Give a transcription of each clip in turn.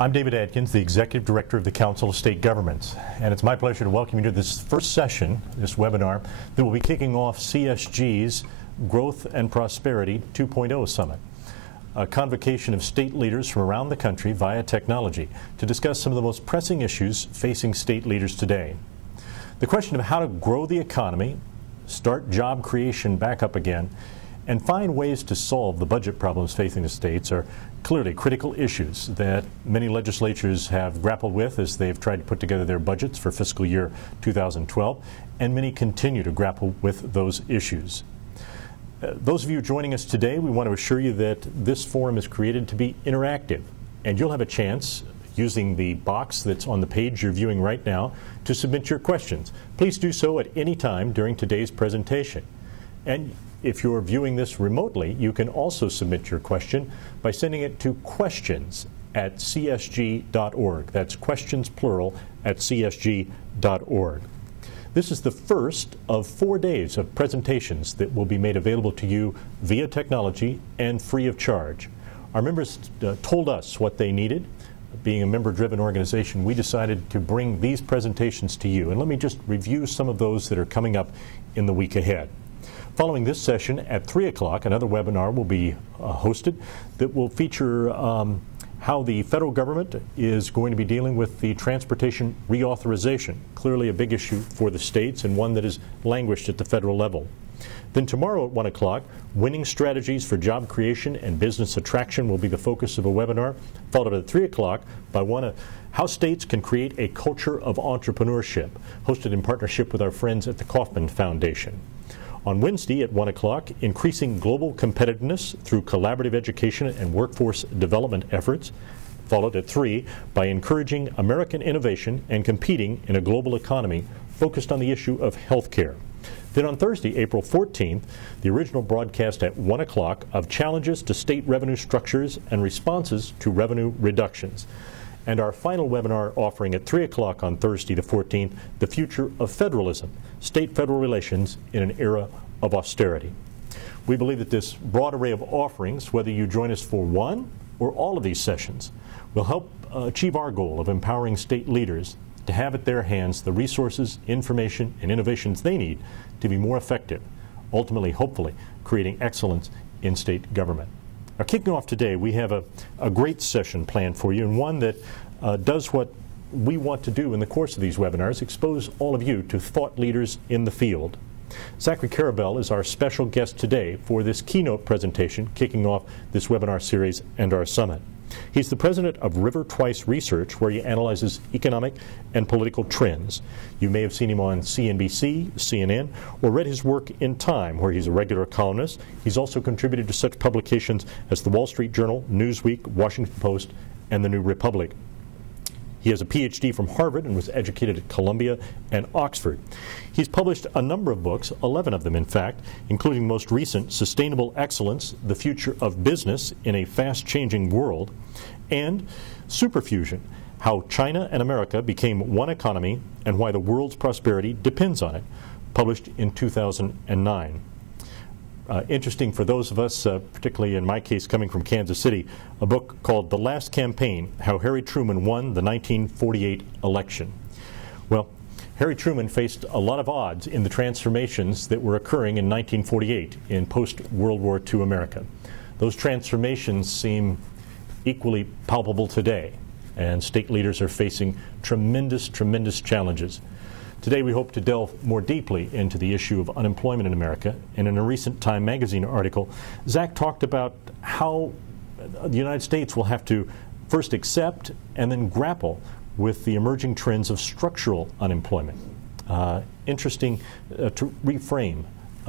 I'm David Adkins, the Executive Director of the Council of State Governments, and it's my pleasure to welcome you to this first session, this webinar, that will be kicking off CSG's Growth and Prosperity 2.0 Summit, a convocation of state leaders from around the country via technology to discuss some of the most pressing issues facing state leaders today. The question of how to grow the economy, start job creation back up again, and find ways to solve the budget problems facing the states are clearly critical issues that many legislatures have grappled with as they've tried to put together their budgets for fiscal year 2012, and many continue to grapple with those issues. Those of you joining us today, we want to assure you that this forum is created to be interactive, and you'll have a chance, using the box that's on the page you're viewing right now, to submit your questions. Please do so at any time during today's presentation. And if you're viewing this remotely, you can also submit your question by sending it to questions@csg.org. That's questions, plural, at csg.org. This is the first of 4 days of presentations that will be made available to you via technology and free of charge. Our members told us what they needed. Being a member-driven organization, we decided to bring these presentations to you. And let me just review some of those that are coming up in the week ahead. Following this session at 3 o'clock, another webinar will be hosted that will feature how the federal government is going to be dealing with the transportation reauthorization, clearly a big issue for the states and one that has languished at the federal level. Then tomorrow at 1 o'clock, winning strategies for job creation and business attraction will be the focus of a webinar, followed at 3 o'clock by how states can create a culture of entrepreneurship, hosted in partnership with our friends at the Kauffman Foundation. On Wednesday at 1 o'clock, increasing global competitiveness through collaborative education and workforce development efforts, followed at 3 by encouraging American innovation and competing in a global economy focused on the issue of health care. Then on Thursday, April 14th, the original broadcast at 1 o'clock of challenges to state revenue structures and responses to revenue reductions. And our final webinar offering at 3 o'clock on Thursday the 14th, The Future of Federalism, State-Federal Relations in an Era of Austerity. We believe that this broad array of offerings, whether you join us for one or all of these sessions, will help achieve our goal of empowering state leaders to have at their hands the resources, information, and innovations they need to be more effective, ultimately, hopefully, creating excellence in state government. Now, kicking off today, we have a great session planned for you, and one that does what we want to do in the course of these webinars, expose all of you to thought leaders in the field. Zachary Karabell is our special guest today for this keynote presentation kicking off this webinar series and our summit. He's the president of River Twice Research, where he analyzes economic and political trends. You may have seen him on CNBC, CNN, or read his work in Time, where he's a regular columnist. He's also contributed to such publications as the Wall Street Journal, Newsweek, Washington Post, and the New Republic. He has a PhD from Harvard and was educated at Columbia and Oxford. He's published a number of books, 11 of them in fact, including the most recent, Sustainable Excellence, The Future of Business in a Fast-Changing World, and Superfusion, How China and America Became One Economy and Why the World's Prosperity Depends on It, published in 2009. Interesting for those of us, particularly in my case coming from Kansas City, a book called The Last Campaign, How Harry Truman Won the 1948 Election. Well, Harry Truman faced a lot of odds in the transformations that were occurring in 1948 in post-World War II America. Those transformations seem equally palpable today, and state leaders are facing tremendous, tremendous challenges. Today we hope to delve more deeply into the issue of unemployment in America, and in a recent Time magazine article, Zach talked about how the United States will have to first accept and then grapple with the emerging trends of structural unemployment. Interesting to reframe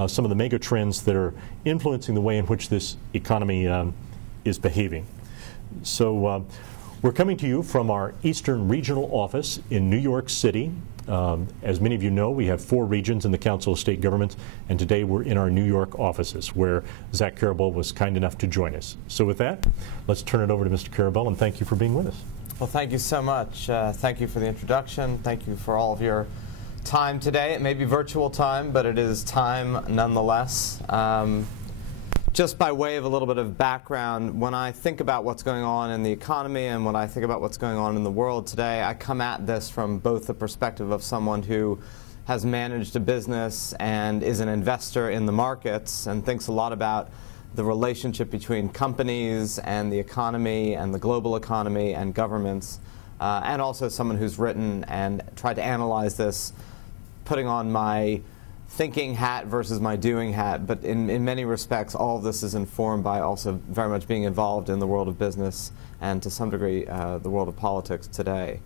some of the mega trends that are influencing the way in which this economy is behaving. So we're coming to you from our Eastern Regional Office in New York City. As many of you know, we have 4 regions in the Council of State Governments, and today we're in our New York offices, where Zach Karabell was kind enough to join us. So with that, let's turn it over to Mr. Karabell, and thank you for being with us. Well, thank you so much. Thank you for the introduction. Thank you for all of your time today. It may be virtual time, but it is time nonetheless. just by way of a little bit of background, when I think about what's going on in the economy and when I think about what's going on in the world today, I come at this from both the perspective of someone who has managed a business and is an investor in the markets and thinks a lot about the relationship between companies and the economy and the global economy and governments, and also someone who's written and tried to analyze this, putting on my thinking hat versus my doing hat. But in many respects, all of this is informed by also very much being involved in the world of business and to some degree the world of politics today.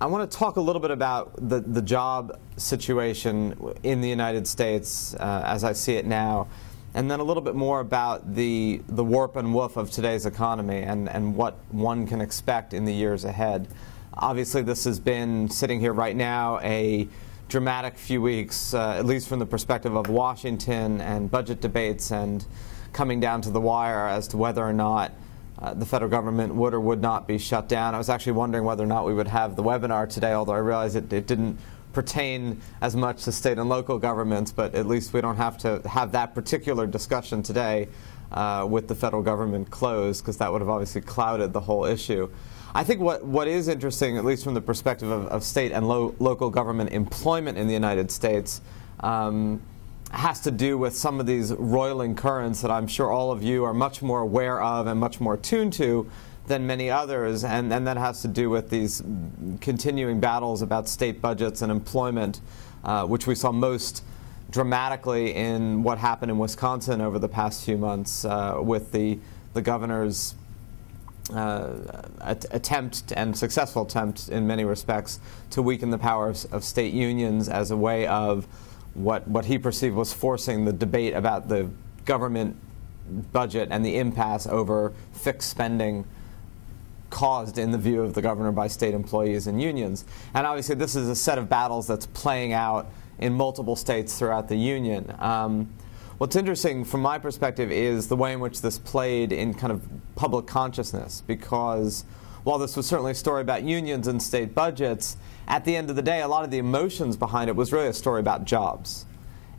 I want to talk a little bit about the job situation in the United States as I see it now, and then a little bit more about the warp and woof of today's economy and what one can expect in the years ahead. Obviously, this has been, sitting here right now, a dramatic few weeks, at least from the perspective of Washington and budget debates and coming down to the wire as to whether or not the federal government would or would not be shut down. I was actually wondering whether or not we would have the webinar today, although I realized it didn't pertain as much to state and local governments, but at least we don't have to have that particular discussion today with the federal government closed, because that would have obviously clouded the whole issue. I think what is interesting, at least from the perspective of state and local government employment in the United States, has to do with some of these roiling currents that I'm sure all of you are much more aware of and much more tuned to than many others, and that has to do with these continuing battles about state budgets and employment, which we saw most dramatically in what happened in Wisconsin over the past few months with the governor's attempt, and successful attempt in many respects, to weaken the power of state unions as a way of what he perceived was forcing the debate about the government budget and the impasse over fixed spending caused, in the view of the governor, by state employees and unions. And obviously this is a set of battles that's playing out in multiple states throughout the union. What's interesting from my perspective is the way in which this played in kind of public consciousness, because while this was certainly a story about unions and state budgets, at the end of the day, a lot of the emotions behind it was really a story about jobs.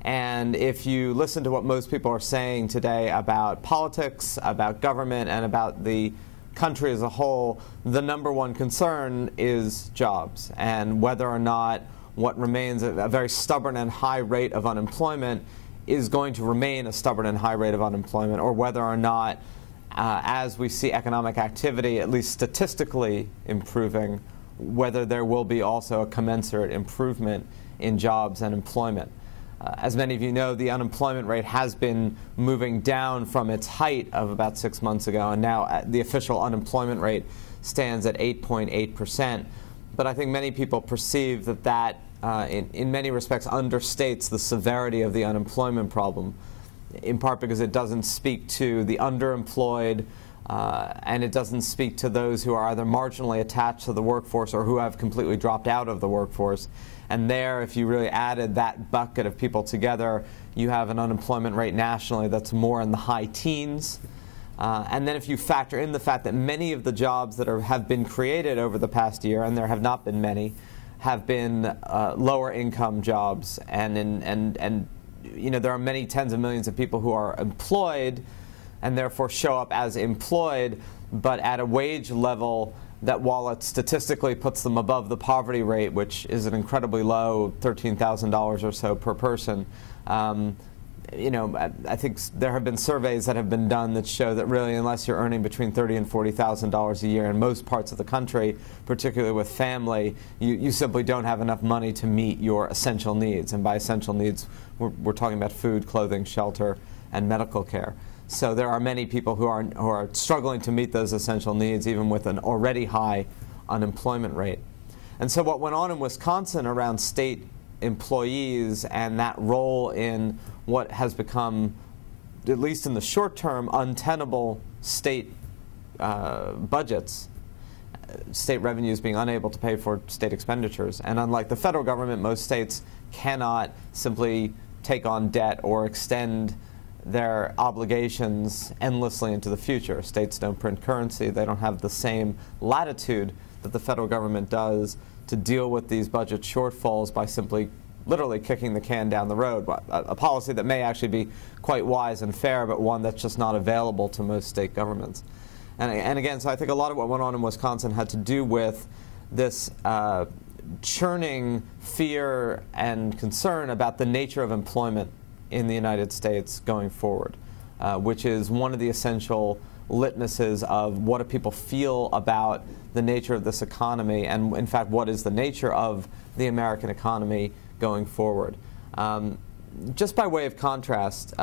And if you listen to what most people are saying today about politics, about government, and about the country as a whole, the number one concern is jobs, and whether or not what remains a very stubborn and high rate of unemployment is going to remain a stubborn and high rate of unemployment, or whether or not, as we see economic activity, at least statistically, improving, whether there will be also a commensurate improvement in jobs and employment. As many of you know, the unemployment rate has been moving down from its height of about 6 months ago, and now the official unemployment rate stands at 8.8%. But I think many people perceive that in many respects understates the severity of the unemployment problem, in part because it doesn't speak to the underemployed, and it doesn't speak to those who are either marginally attached to the workforce or who have completely dropped out of the workforce. And there, if you really added that bucket of people together, you have an unemployment rate nationally that's more in the high teens. And then if you factor in the fact that many of the jobs that have been created over the past year, and there have not been many, have been lower income jobs, and you know, there are many tens of millions of people who are employed and therefore show up as employed, but at a wage level that, while it statistically puts them above the poverty rate, which is an incredibly low $13,000 or so per person, you know, I think there have been surveys that have been done that show that really, unless you're earning between $30,000 and $40,000 a year in most parts of the country, particularly with family, you simply don't have enough money to meet your essential needs. And by essential needs, we're talking about food, clothing, shelter, and medical care. So there are many people who are struggling to meet those essential needs, even with an already high unemployment rate. And so what went on in Wisconsin around state employees and that role in what has become, at least in the short term, untenable state budgets, state revenues being unable to pay for state expenditures. And unlike the federal government, most states cannot simply take on debt or extend their obligations endlessly into the future. States don't print currency. They don't have the same latitude that the federal government does to deal with these budget shortfalls by simply literally kicking the can down the road, a policy that may actually be quite wise and fair, but one that's just not available to most state governments. And again, so I think a lot of what went on in Wisconsin had to do with this churning fear and concern about the nature of employment in the United States going forward, which is one of the essential litmuses of what do people feel about the nature of this economy, and in fact, what is the nature of the American economy going forward. Just by way of contrast,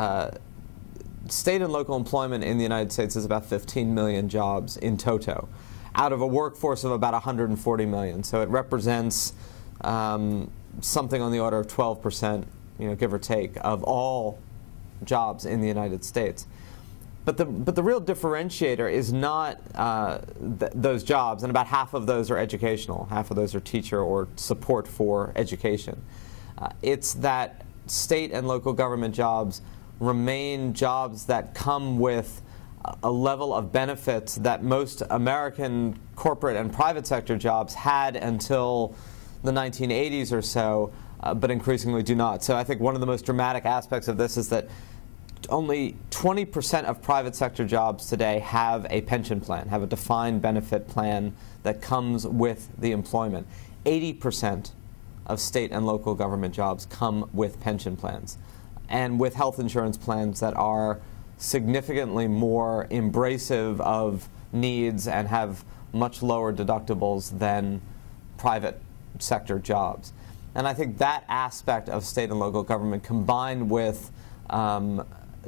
state and local employment in the United States is about 15 million jobs in toto, out of a workforce of about 140 million. So it represents something on the order of 12%, give or take, of all jobs in the United States. But the real differentiator is not those jobs, and about half of those are educational, half of those are teacher or support for education. It's that state and local government jobs remain jobs that come with a level of benefits that most American corporate and private sector jobs had until the 1980s or so, but increasingly do not. So I think one of the most dramatic aspects of this is that only 20% of private sector jobs today have a pension plan, have a defined benefit plan that comes with the employment. 80% of state and local government jobs come with pension plans, and with health insurance plans that are significantly more embracive of needs and have much lower deductibles than private sector jobs. And I think that aspect of state and local government, combined with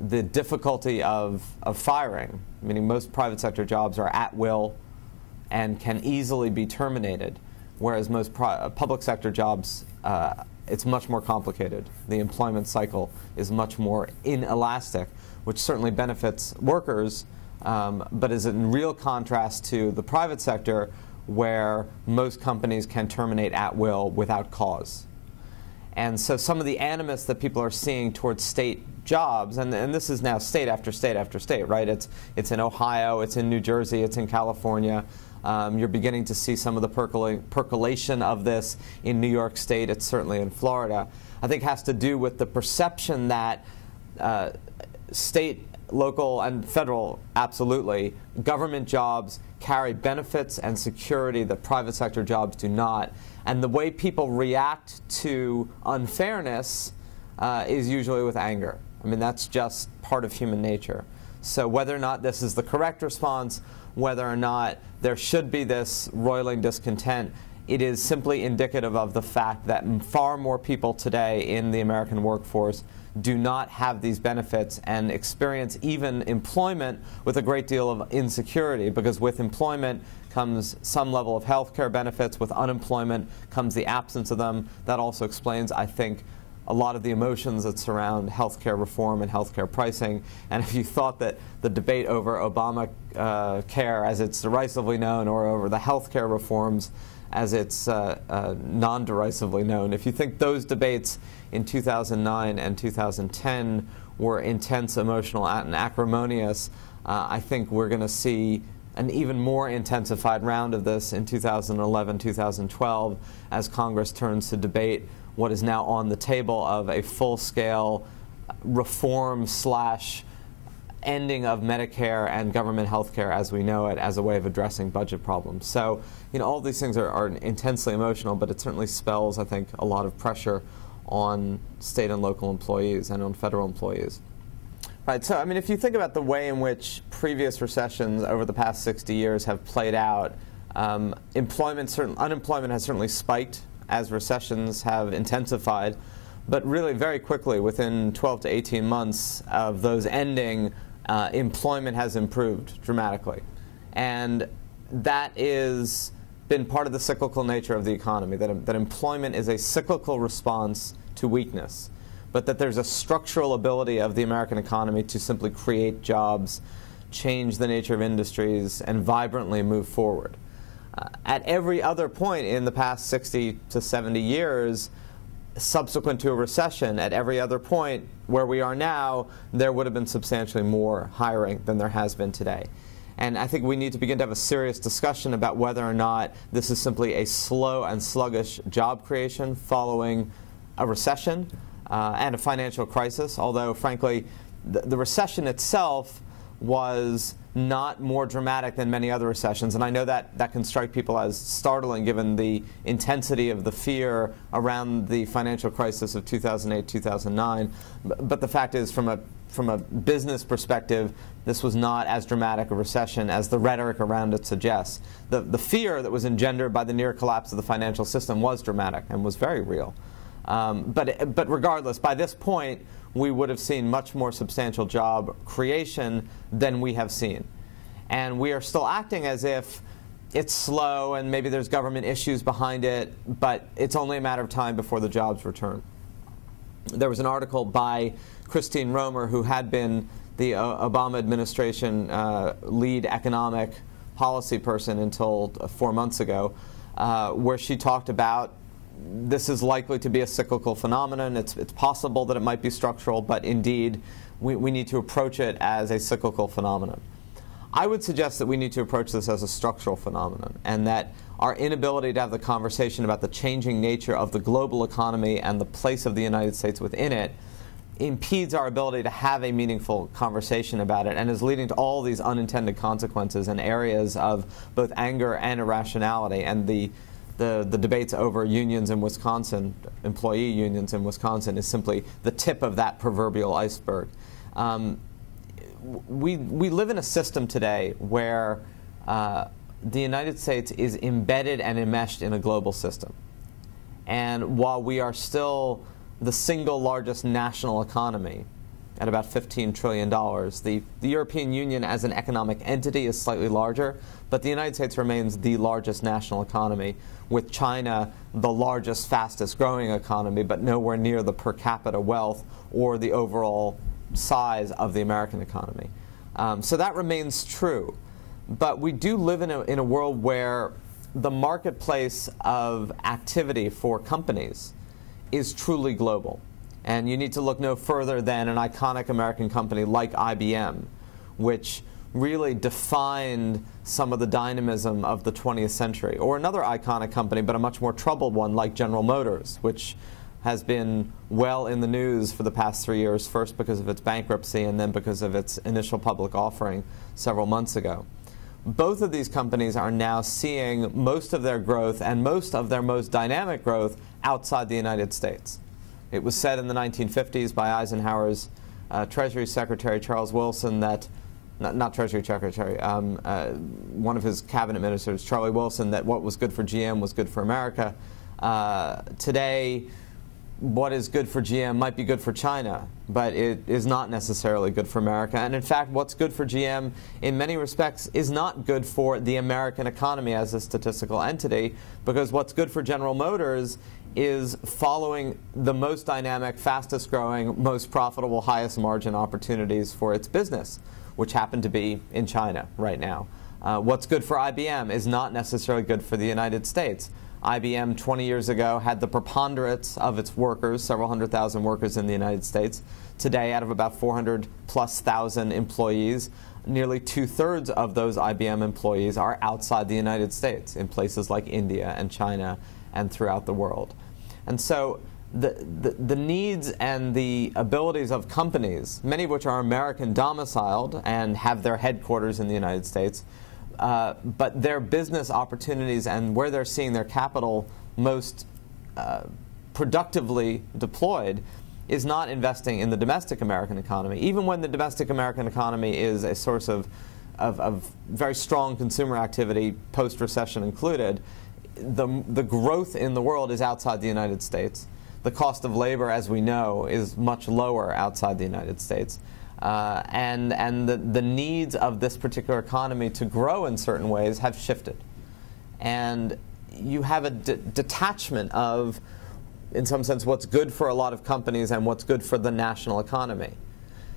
the difficulty of firing, meaning most private sector jobs are at will and can easily be terminated, whereas most public sector jobs, it's much more complicated. The employment cycle is much more inelastic, which certainly benefits workers, but is in real contrast to the private sector, where most companies can terminate at will without cause. And so some of the animus that people are seeing towards state jobs, and this is now state after state after state, right? It's in Ohio, it's in New Jersey, it's in California. You're beginning to see some of the percolation of this in New York State. It's certainly in Florida. I think has to do with the perception that state, local, and federal, absolutely, government jobs carry benefits and security that private sector jobs do not. And the way people react to unfairness is usually with anger. I mean, that's just part of human nature. So whether or not this is the correct response, whether or not there should be this roiling discontent, it is simply indicative of the fact that far more people today in the American workforce do not have these benefits and experience even employment with a great deal of insecurity, because with employment comes some level of health care benefits. With unemployment comes the absence of them. That also explains, I think, a lot of the emotions that surround health care reform and health care pricing. And if you thought that the debate over Obamacare, as it's derisively known, or over the health care reforms, as it's non-derisively known, if you think those debates in 2009 and 2010 were intense, emotional, and acrimonious, I think we're going to see an even more intensified round of this in 2011, 2012, as Congress turns to debate what is now on the table of a full-scale reform / ending of Medicare and government health care as we know it, as a way of addressing budget problems. So, all these things are intensely emotional, but it certainly spells, I think, a lot of pressure on state and local employees and on federal employees. Right, so I mean, if you think about the way in which previous recessions over the past 60 years have played out, unemployment has certainly spiked as recessions have intensified, but really very quickly, within 12 to 18 months of those ending, employment has improved dramatically. And that is been part of the cyclical nature of the economy, that employment is a cyclical response to weakness, but that there's a structural ability of the American economy to simply create jobs, change the nature of industries, and vibrantly move forward. At every other point in the past 60 to 70 years, subsequent to a recession, at every other point where we are now, there would have been substantially more hiring than there has been today. And I think we need to begin to have a serious discussion about whether or not this is simply a slow and sluggish job creation following a recession and a financial crisis, although, frankly, the recession itself was not more dramatic than many other recessions. And I know that can strike people as startling given the intensity of the fear around the financial crisis of 2008, 2009. But the fact is, from a business perspective, this was not as dramatic a recession as the rhetoric around it suggests. The fear that was engendered by the near collapse of the financial system was dramatic and was very real. But regardless, by this point, we would have seen much more substantial job creation than we have seen. And we are still acting as if it's slow and maybe there's government issues behind it, but it's only a matter of time before the jobs return. There was an article by Christine Romer, who had been the Obama administration lead economic policy person until 4 months ago, where she talked about this is likely to be a cyclical phenomenon. It's possible that it might be structural, but indeed, we need to approach it as a cyclical phenomenon. I would suggest that we need to approach this as a structural phenomenon, and that our inability to have the conversation about the changing nature of the global economy and the place of the United States within it impedes our ability to have a meaningful conversation about it and is leading to all these unintended consequences and areas of both anger and irrationality. And the debates over unions in Wisconsin, employee unions in Wisconsin, is simply the tip of that proverbial iceberg. We live in a system today where the United States is embedded and enmeshed in a global system. And while we are still the single largest national economy at about $15 trillion, the European Union as an economic entity is slightly larger, but the United States remains the largest national economy, with China the largest, fastest growing economy, but nowhere near the per capita wealth or the overall size of the American economy. So that remains true. But we do live in a world where the marketplace of activity for companies is truly global. And you need to look no further than an iconic American company like IBM, which really defined some of the dynamism of the 20th century. Or another iconic company, but a much more troubled one, like General Motors, which has been well in the news for the past 3 years, first because of its bankruptcy and then because of its initial public offering several months ago. Both of these companies are now seeing most of their growth and most of their most dynamic growth outside the United States. It was said in the 1950s by Eisenhower's Treasury Secretary Charles Wilson that, not Treasury Secretary, one of his cabinet ministers, Charlie Wilson, that what was good for GM was good for America. Today, what is good for GM might be good for China, but it is not necessarily good for America. And in fact, what's good for GM in many respects is not good for the American economy as a statistical entity, because what's good for General Motors is following the most dynamic, fastest growing, most profitable, highest margin opportunities for its business, which happen to be in China right now. What's good for IBM is not necessarily good for the United States. IBM 20 years ago had the preponderance of its workers, several hundred thousand workers in the United States. Today, out of about 400,000+ employees, nearly 2/3 of those IBM employees are outside the United States, in places like India and China and throughout the world. And so the needs and the abilities of companies, many of which are American domiciled and have their headquarters in the United States, but their business opportunities and where they're seeing their capital most productively deployed is not investing in the domestic American economy. Even when the domestic American economy is a source of very strong consumer activity, post-recession included, the growth in the world is outside the United States. The cost of labor, as we know, is much lower outside the United States. And the needs of this particular economy to grow in certain ways have shifted. And you have a detachment of, in some sense, what's good for a lot of companies and what's good for the national economy.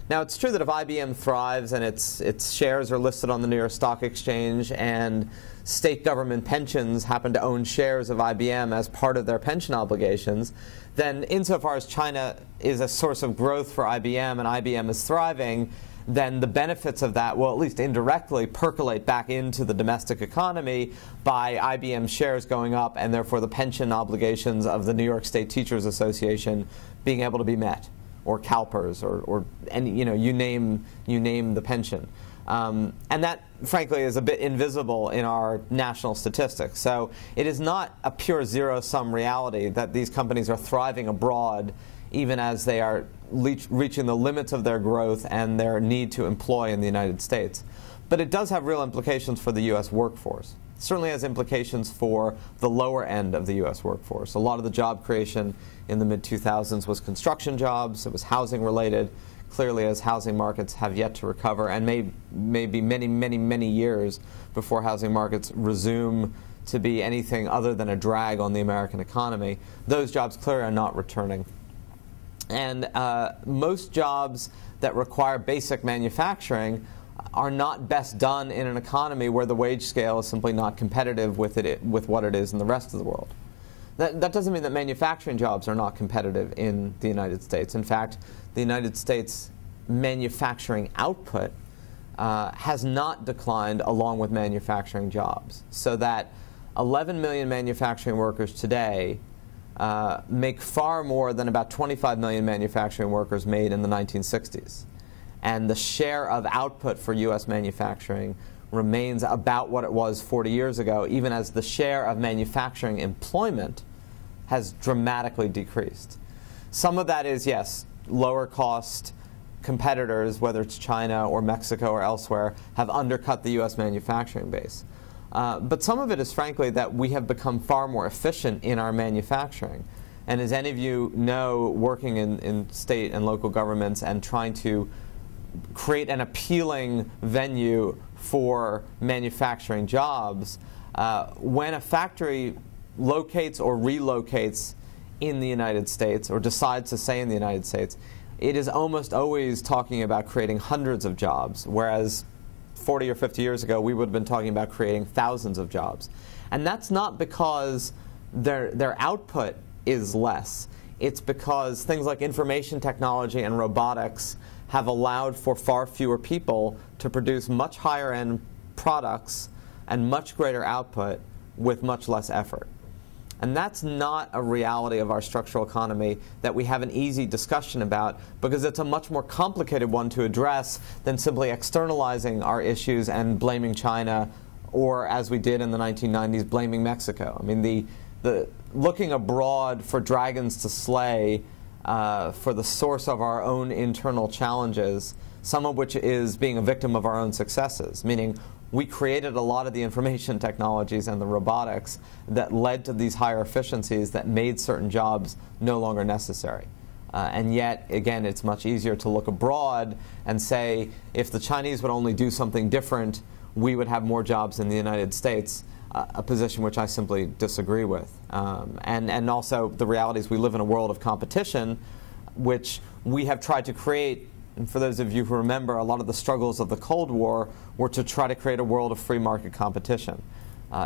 Now, it's true that if IBM thrives and its shares are listed on the New York Stock Exchange and state government pensions happen to own shares of IBM as part of their pension obligations, then insofar as China is a source of growth for IBM and IBM is thriving, then the benefits of that will at least indirectly percolate back into the domestic economy by IBM shares going up and therefore the pension obligations of the New York State Teachers Association being able to be met, or CalPERS, or any, you name the pension. And that, frankly, is a bit invisible in our national statistics. So it is not a pure zero-sum reality that these companies are thriving abroad even as they are reaching the limits of their growth and their need to employ in the United States. But it does have real implications for the U.S. workforce. It certainly has implications for the lower end of the U.S. workforce. A lot of the job creation in the mid-2000s was construction jobs. It was housing-related. Clearly, as housing markets have yet to recover, and may be many, many, many years before housing markets resume to be anything other than a drag on the American economy, those jobs clearly are not returning. And most jobs that require basic manufacturing are not best done in an economy where the wage scale is simply not competitive with what it is in the rest of the world. That doesn't mean that manufacturing jobs are not competitive in the United States. In fact, the United States manufacturing output has not declined along with manufacturing jobs, so that 11 million manufacturing workers today make far more than about 25 million manufacturing workers made in the 1960s. And the share of output for U.S. manufacturing remains about what it was 40 years ago, even as the share of manufacturing employment has dramatically decreased. Some of that is, yes, lower cost competitors, whether it's China or Mexico or elsewhere, have undercut the U.S. manufacturing base. But some of it is, frankly, that we have become far more efficient in our manufacturing. And as any of you know, working in state and local governments and trying to create an appealing venue for manufacturing jobs, when a factory locates or relocates in the United States or decides to stay in the United States, it is almost always talking about creating hundreds of jobs, whereas 40 or 50 years ago, we would have been talking about creating thousands of jobs. And that's not because their output is less. It's because things like information technology and robotics have allowed for far fewer people to produce much higher end products and much greater output with much less effort. And that's not a reality of our structural economy that we have an easy discussion about, because it's a much more complicated one to address than simply externalizing our issues and blaming China, or, as we did in the 1990s, blaming Mexico. I mean, the looking abroad for dragons to slay for the source of our own internal challenges, some of which is being a victim of our own successes, meaning we created a lot of the information technologies and the robotics that led to these higher efficiencies that made certain jobs no longer necessary. And yet, again, it's much easier to look abroad and say, if the Chinese would only do something different, we would have more jobs in the United States, a position which I simply disagree with. And also, the reality is we live in a world of competition, which we have tried to create. And for those of you who remember, a lot of the struggles of the Cold War were to try to create a world of free market competition.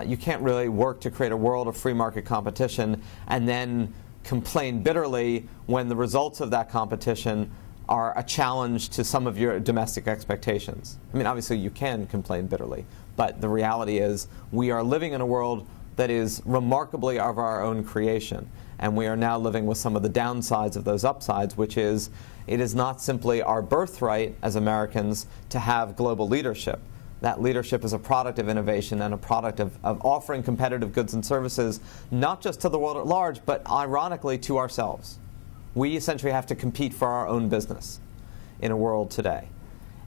You can't really work to create a world of free market competition and then complain bitterly when the results of that competition are a challenge to some of your domestic expectations. I mean, obviously you can complain bitterly, but the reality is we are living in a world that is remarkably of our own creation, and we are now living with some of the downsides of those upsides, which is it is not simply our birthright as Americans to have global leadership. That leadership is a product of innovation and a product of offering competitive goods and services, not just to the world at large, but ironically to ourselves. We essentially have to compete for our own business in a world today.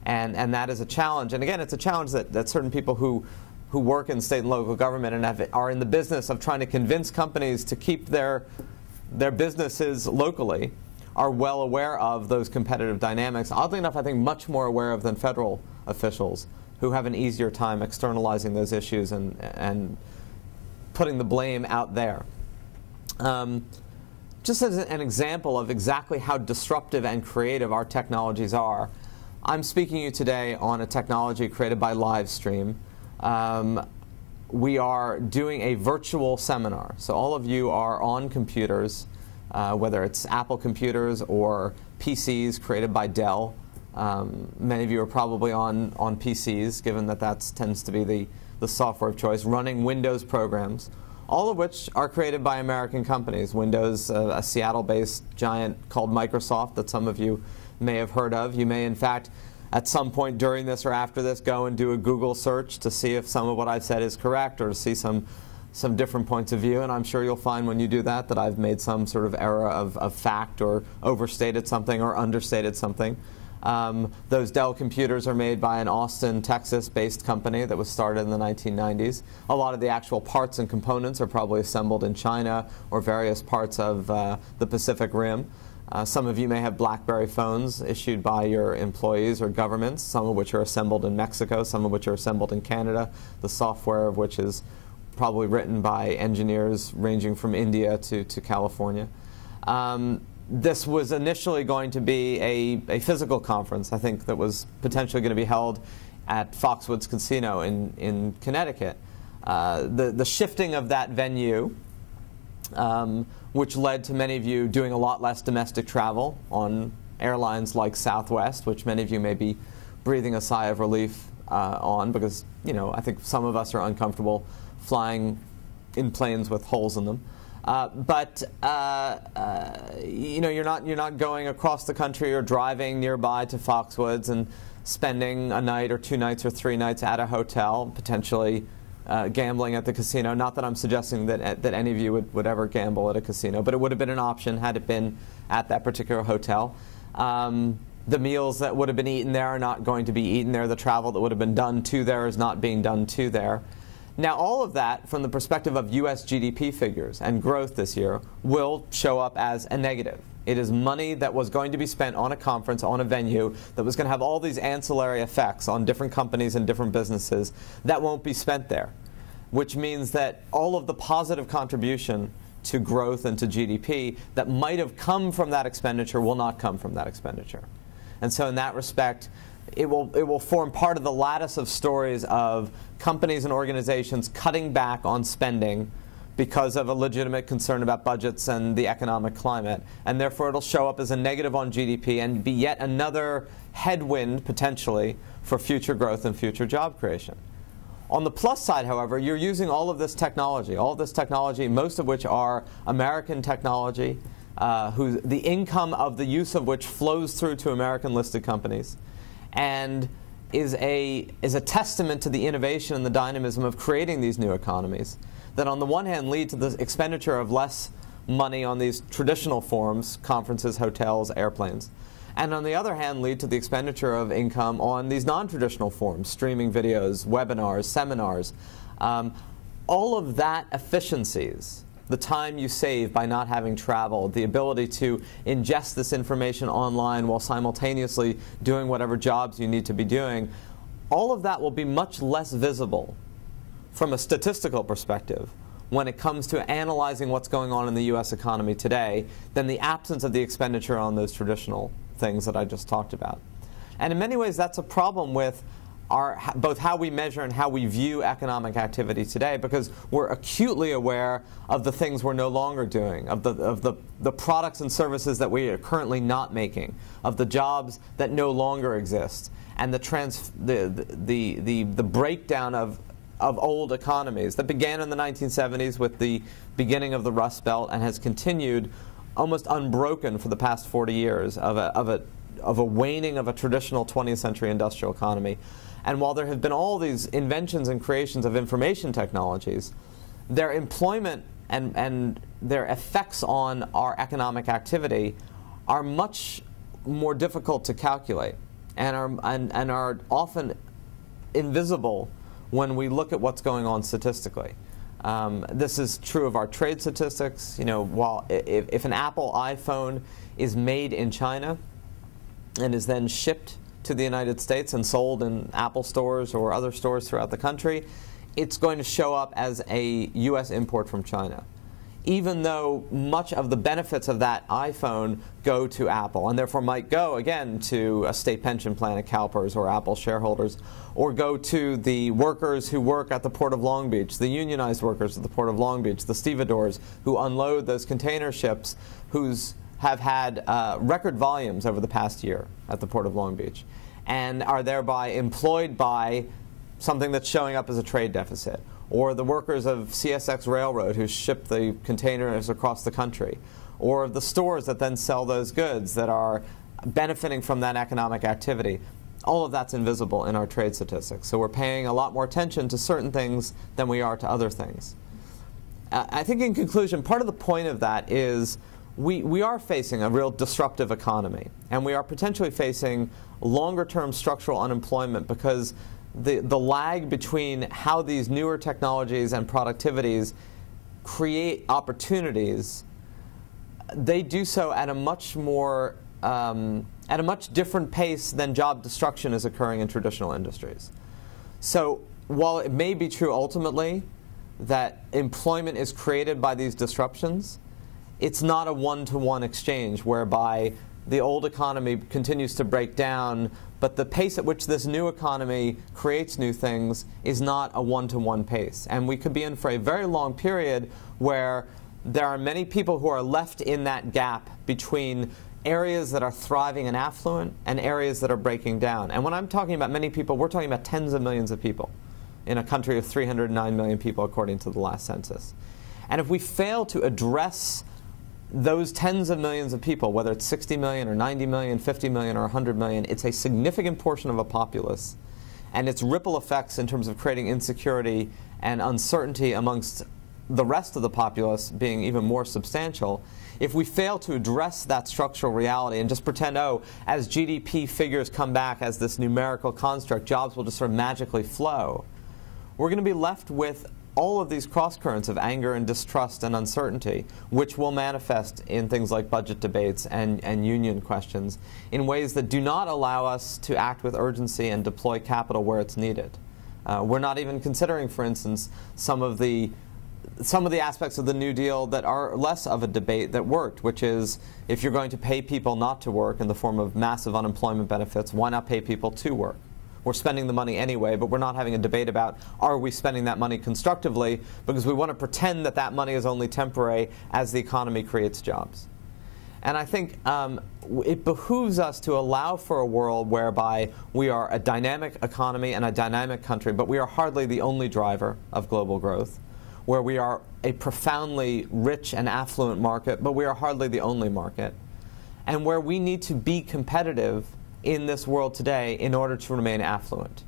And that is a challenge. And again, it's a challenge that certain people who work in state and local government and are in the business of trying to convince companies to keep their businesses locally are well aware of those competitive dynamics. Oddly enough, I think much more aware of than federal officials, who have an easier time externalizing those issues and putting the blame out there. Just as an example of exactly how disruptive and creative our technologies are, I'm speaking to you today on a technology created by Livestream. We are doing a virtual seminar. So all of you are on computers, whether it's Apple computers or PCs created by Dell. Many of you are probably on PCs, given that that tends to be the software of choice, running Windows programs, all of which are created by American companies. Windows, a Seattle-based giant called Microsoft that some of you may have heard of. You may, in fact, at some point during this or after this, go and do a Google search to see if some of what I've said is correct, or to see some different points of view. And I'm sure you'll find when you do that that I've made some sort of error of fact, or overstated something or understated something. Those Dell computers are made by an Austin, Texas-based company that was started in the 1990s. A lot of the actual parts and components are probably assembled in China or various parts of the Pacific Rim. Some of you may have BlackBerry phones issued by your employees or governments, some of which are assembled in Mexico, some of which are assembled in Canada, the software of which is probably written by engineers ranging from India to California. This was initially going to be a physical conference, I think, that was potentially going to be held at Foxwoods Casino in Connecticut. The shifting of that venue, which led to many of you doing a lot less domestic travel on airlines like Southwest, which many of you may be breathing a sigh of relief on, because I think some of us are uncomfortable flying in planes with holes in them. You're not going across the country or driving nearby to Foxwoods and spending a night or 2 nights or 3 nights at a hotel, potentially gambling at the casino. Not that I'm suggesting that any of you would ever gamble at a casino, but it would have been an option had it been at that particular hotel. The meals that would have been eaten there are not going to be eaten there. The travel that would have been done to there is not being done to there. Now, all of that, from the perspective of U.S. GDP figures and growth this year, will show up as a negative. It is money that was going to be spent on a conference, on a venue, that was going to have all these ancillary effects on different companies and different businesses that won't be spent there, which means that all of the positive contribution to growth and to GDP that might have come from that expenditure will not come from that expenditure. And so in that respect, it will form part of the lattice of stories of companies and organizations cutting back on spending because of a legitimate concern about budgets and the economic climate. And therefore, it'll show up as a negative on GDP and be yet another headwind, potentially, for future growth and future job creation. On the plus side, however, you're using all of this technology, most of which are American technology, the income of the use of which flows through to American-listed companies, and is a testament to the innovation and the dynamism of creating these new economies that on the one hand lead to the expenditure of less money on these traditional forms, conferences, hotels, airplanes, and on the other hand lead to the expenditure of income on these non-traditional forms, streaming videos, webinars, seminars. All of that efficiencies, the time you save by not having traveled, the ability to ingest this information online while simultaneously doing whatever jobs you need to be doing, all of that will be much less visible from a statistical perspective when it comes to analyzing what's going on in the U.S. economy today than the absence of the expenditure on those traditional things that I just talked about. And in many ways, that's a problem with both how we measure and how we view economic activity today, because we're acutely aware of the things we're no longer doing, of the products and services that we are currently not making, of the jobs that no longer exist, and the breakdown of old economies that began in the 1970s with the beginning of the Rust Belt and has continued almost unbroken for the past 40 years of a waning of a traditional 20th century industrial economy. And while there have been all these inventions and creations of information technologies, their employment and their effects on our economic activity are much more difficult to calculate and are often invisible when we look at what's going on statistically. This is true of our trade statistics. While if an Apple iPhone is made in China and is then shipped to the United States and sold in Apple stores or other stores throughout the country, it's going to show up as a U.S. import from China, even though much of the benefits of that iPhone go to Apple and therefore might go, again, to a state pension plan at CalPERS or Apple shareholders, or go to the workers who work at the Port of Long Beach, the unionized workers at the Port of Long Beach, the stevedores who unload those container ships, who have had record volumes over the past year. at the Port of Long Beach and are thereby employed by something that's showing up as a trade deficit, or the workers of CSX Railroad who ship the containers across the country, or the stores that then sell those goods that are benefiting from that economic activity. All of that's invisible in our trade statistics. So we're paying a lot more attention to certain things than we are to other things. I think in conclusion, part of the point of that is we are facing a real disruptive economy, and we are potentially facing longer-term structural unemployment because the lag between how these newer technologies and productivities create opportunities, they do so at a much more at a much different pace than job destruction is occurring in traditional industries. So while it may be true ultimately that employment is created by these disruptions, it's not a one-to-one exchange whereby the old economy continues to break down, but the pace at which this new economy creates new things is not a one-to-one pace. And we could be in for a very long period where there are many people who are left in that gap between areas that are thriving and affluent and areas that are breaking down. And when I'm talking about many people, we're talking about tens of millions of people in a country of 309 million people according to the last census. And if we fail to address those tens of millions of people, whether it's 60 million or 90 million, 50 million or 100 million, it's a significant portion of a populace. And its ripple effects in terms of creating insecurity and uncertainty amongst the rest of the populace being even more substantial. If we fail to address that structural reality and just pretend, oh, as GDP figures come back as this numerical construct, jobs will just sort of magically flow, we're going to be left with all of these cross-currents of anger and distrust and uncertainty, which will manifest in things like budget debates and union questions in ways that do not allow us to act with urgency and deploy capital where it's needed. We're not even considering, for instance, some of the aspects of the New Deal that are less of a debate that worked, which is if you're going to pay people not to work in the form of massive unemployment benefits, why not pay people to work? We're spending the money anyway, but we're not having a debate about are we spending that money constructively, because we want to pretend that that money is only temporary as the economy creates jobs. And I think it behooves us to allow for a world whereby we are a dynamic economy and a dynamic country, but we are hardly the only driver of global growth, where we are a profoundly rich and affluent market, but we are hardly the only market, and where we need to be competitive in this world today in order to remain affluent.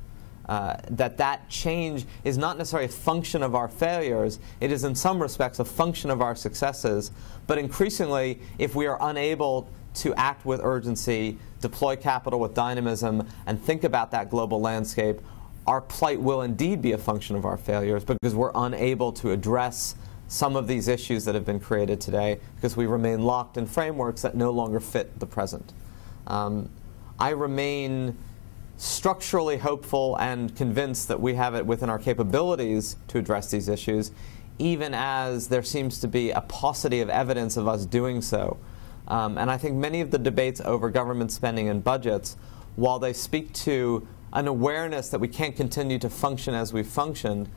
That change is not necessarily a function of our failures, it is in some respects a function of our successes, but increasingly if we are unable to act with urgency, deploy capital with dynamism, and think about that global landscape, our plight will indeed be a function of our failures because we're unable to address some of these issues that have been created today because we remain locked in frameworks that no longer fit the present. I remain structurally hopeful and convinced that we have it within our capabilities to address these issues, even as there seems to be a paucity of evidence of us doing so. And I think many of the debates over government spending and budgets, while they speak to an awareness that we can't continue to function as we've functioned,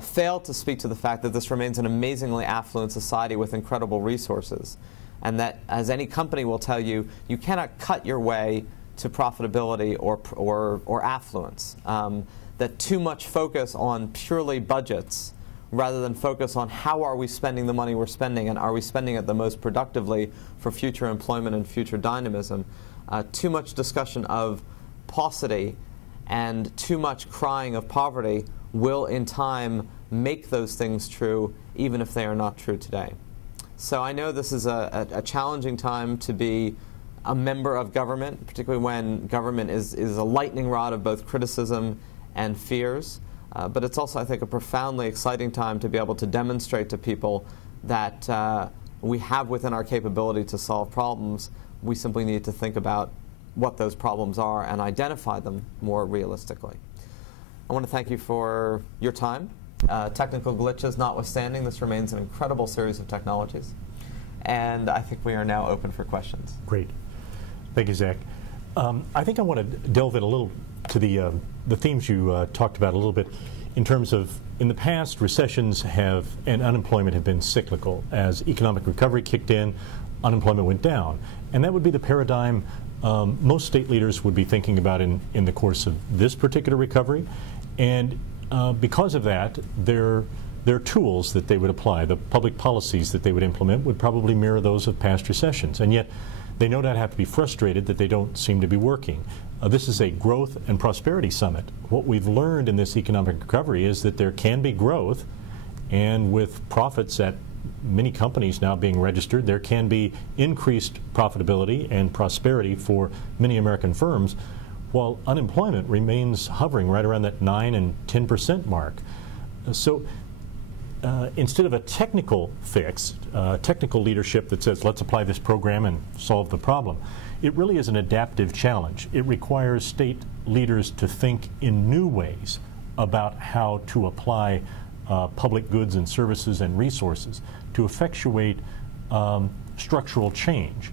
fail to speak to the fact that this remains an amazingly affluent society with incredible resources. And that, as any company will tell you, you cannot cut your way to profitability or affluence. That too much focus on purely budgets rather than focus on how are we spending the money we're spending and are we spending it the most productively for future employment and future dynamism. Too much discussion of paucity and too much crying of poverty will in time make those things true even if they are not true today. So I know this is a challenging time to be a member of government, particularly when government is a lightning rod of both criticism and fears. But it's also, I think, a profoundly exciting time to be able to demonstrate to people that we have within our capability to solve problems. We simply need to think about what those problems are and identify them more realistically. I want to thank you for your time. Technical glitches notwithstanding, this remains an incredible series of technologies. And I think we are now open for questions. Great. Thank you, Zach. I think I want to delve in a little to the themes you talked about a little bit in terms of, in the past, recessions and unemployment have been cyclical. As economic recovery kicked in, unemployment went down. And that would be the paradigm most state leaders would be thinking about in the course of this particular recovery. And because of that, their tools that they would apply, the public policies that they would implement, would probably mirror those of past recessions. And yet, they no doubt have to be frustrated that they don't seem to be working. This is a growth and prosperity summit. What we've learned in this economic recovery is that there can be growth, and with profits at many companies now being registered, there can be increased profitability and prosperity for many American firms, while unemployment remains hovering right around that 9 and 10% mark. So instead of a technical fix, technical leadership that says, let's apply this program and solve the problem, it really is an adaptive challenge. It requires state leaders to think in new ways about how to apply public goods and services and resources to effectuate structural change.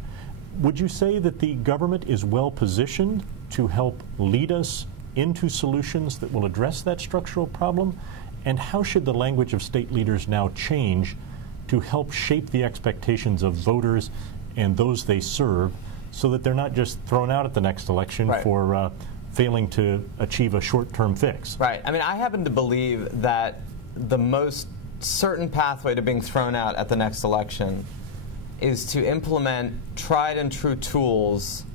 Would you say that the government is well positioned to help lead us into solutions that will address that structural problem? And how should the language of state leaders now change to help shape the expectations of voters and those they serve, so that they're not just thrown out at the next election for failing to achieve a short-term fix? Right. I mean, I happen to believe that the most certain pathway to being thrown out at the next election is to implement tried and true tools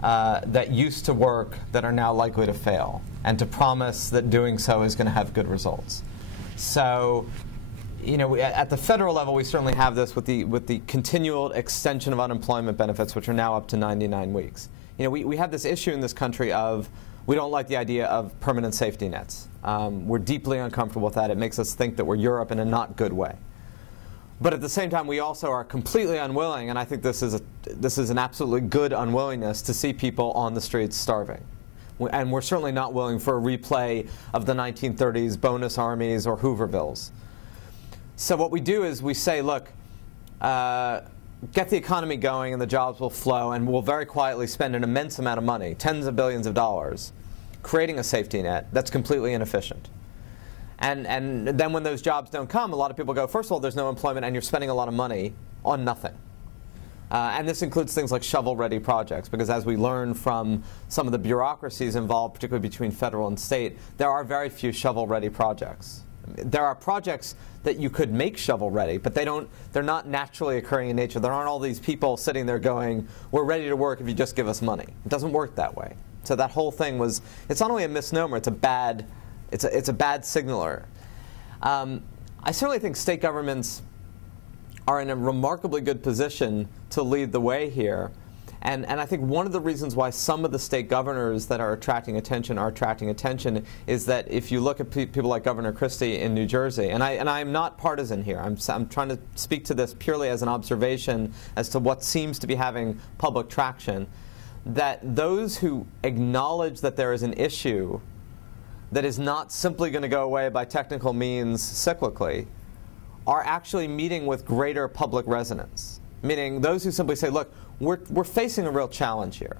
that used to work that are now likely to fail, and to promise that doing so is going to have good results. So, you know, at the federal level, we certainly have this with the continual extension of unemployment benefits, which are now up to 99 weeks. You know, we have this issue in this country of we don't like the idea of permanent safety nets. We're deeply uncomfortable with that. It makes us think that we're Europe in a not good way. But at the same time, we also are completely unwilling, and I think this is an absolutely good unwillingness, to see people on the streets starving. And we're certainly not willing for a replay of the 1930s bonus armies or Hoovervilles. So what we do is we say, look, get the economy going and the jobs will flow, and we'll very quietly spend an immense amount of money, tens of billions of dollars, creating a safety net that's completely inefficient. And then when those jobs don't come, a lot of people go, first of all, there's no employment and you're spending a lot of money on nothing. And this includes things like shovel-ready projects, because as we learn from some of the bureaucracies involved, particularly between federal and state, there are very few shovel-ready projects. There are projects that you could make shovel-ready, but they're not naturally occurring in nature. There aren't all these people sitting there going, we're ready to work if you just give us money. It doesn't work that way. So that whole thing it's not only a misnomer, it's a bad signaler. I certainly think state governments are in a remarkably good position to lead the way here. And I think one of the reasons why some of the state governors that are attracting attention is that if you look at people like Governor Christie in New Jersey, and I'm not partisan here, I'm trying to speak to this purely as an observation as to what seems to be having public traction, that those who acknowledge that there is an issue that is not simply going to go away by technical means cyclically are actually meeting with greater public resonance. Meaning those who simply say, look, we're facing a real challenge here.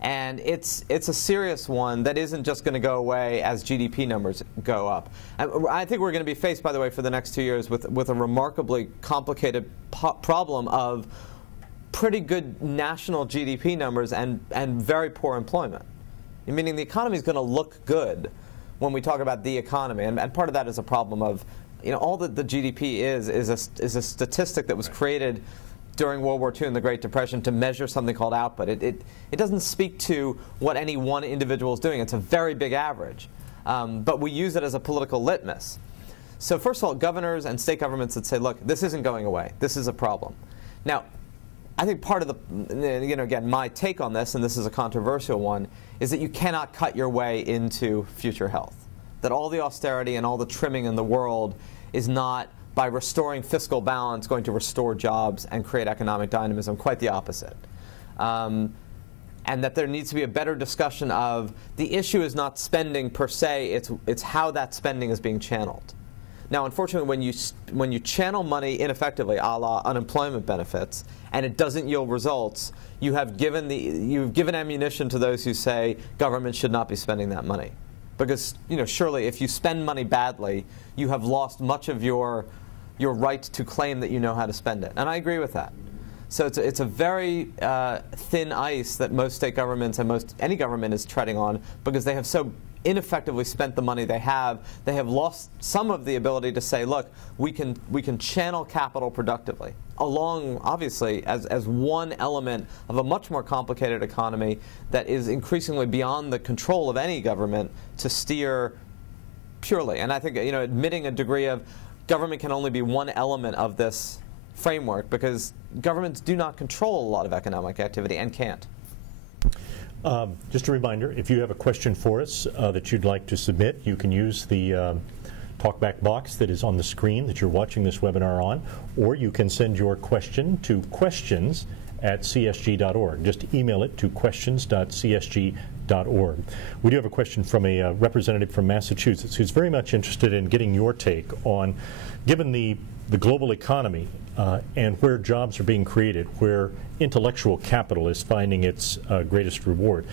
And it's a serious one that isn't just going to go away as GDP numbers go up. And I think we're going to be faced, by the way, for the next 2 years with a remarkably complicated problem of pretty good national GDP numbers and very poor employment. Meaning the economy is going to look good when we talk about the economy. And part of that is a problem of, you know, all that the GDP is a statistic that was created during World War II and the Great Depression to measure something called output. It doesn't speak to what any one individual is doing. It's a very big average. But we use it as a political litmus. So first of all, governors and state governments that say, look, this isn't going away. This is a problem. Now, I think part of the, you know, again, my take on this, and this is a controversial one, is that you cannot cut your way into future health. That all the austerity and all the trimming in the world is not, by restoring fiscal balance, going to restore jobs and create economic dynamism. Quite the opposite. And that there needs to be a better discussion of the issue is not spending per se, it's how that spending is being channeled. Now, unfortunately, when you channel money ineffectively, a la unemployment benefits, and it doesn't yield results, you've given ammunition to those who say government should not be spending that money. Because, you know, surely if you spend money badly, you have lost much of your right to claim that you know how to spend it. And I agree with that. So it's a very thin ice that most state governments and any government is treading on, because they have so ineffectively spent the money they have. They have lost some of the ability to say, look, we can channel capital productively along, obviously, as one element of a much more complicated economy that is increasingly beyond the control of any government to steer purely. And I think, admitting a degree of government can only be one element of this framework, because governments do not control a lot of economic activity and can't. Just a reminder, if you have a question for us that you'd like to submit, you can use the talkback box that is on the screen that you're watching this webinar on, or you can send your question to questions@csg.org. Just email it to questions.csg.org. We do have a question from a representative from Massachusetts who's very much interested in getting your take on, given the global economy and where jobs are being created, where intellectual capital is finding its greatest reward.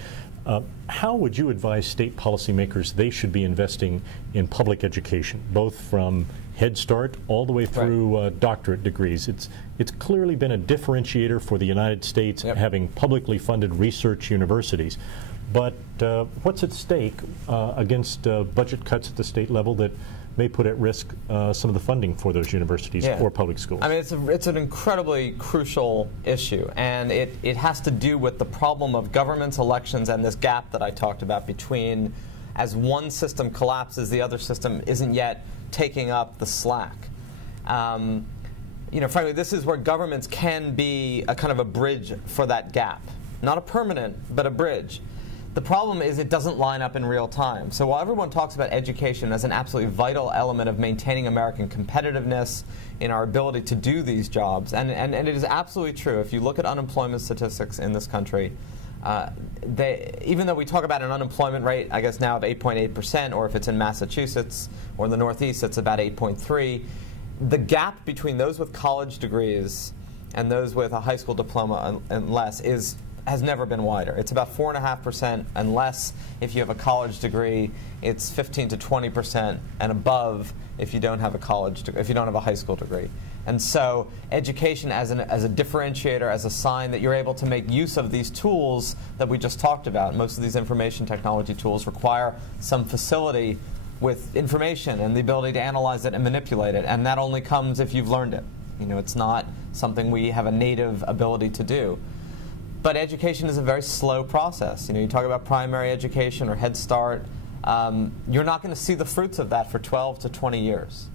How would you advise state policymakers they should be investing in public education, both from Head Start all the way through doctorate degrees? It's clearly been a differentiator for the United States, having publicly funded research universities. But what's at stake against budget cuts at the state level that may put at risk some of the funding for those universities or public schools? I mean, it's an incredibly crucial issue, and it has to do with the problem of governments, elections, and this gap that I talked about between, as one system collapses, the other system isn't yet taking up the slack. Frankly, this is where governments can be a kind of a bridge for that gap. Not a permanent, but a bridge. The problem is it doesn't line up in real time. So while everyone talks about education as an absolutely vital element of maintaining American competitiveness in our ability to do these jobs, and it is absolutely true, if you look at unemployment statistics in this country, even though we talk about an unemployment rate, I guess now of 8.8%, or if it's in Massachusetts or in the Northeast, it's about 8.3%, the gap between those with college degrees and those with a high school diploma and less has never been wider. It's about 4.5% and less if you have a college degree. It's 15 to 20% and above if you don't have a if you don't have a high school degree. And so education as a differentiator, as a sign that you're able to make use of these tools that we just talked about. Most of these information technology tools require some facility with information and the ability to analyze it and manipulate it, and that only comes if you've learned it. It's not something we have a native ability to do. But education is a very slow process. You talk about primary education or Head Start. You're not going to see the fruits of that for 12 to 20 years.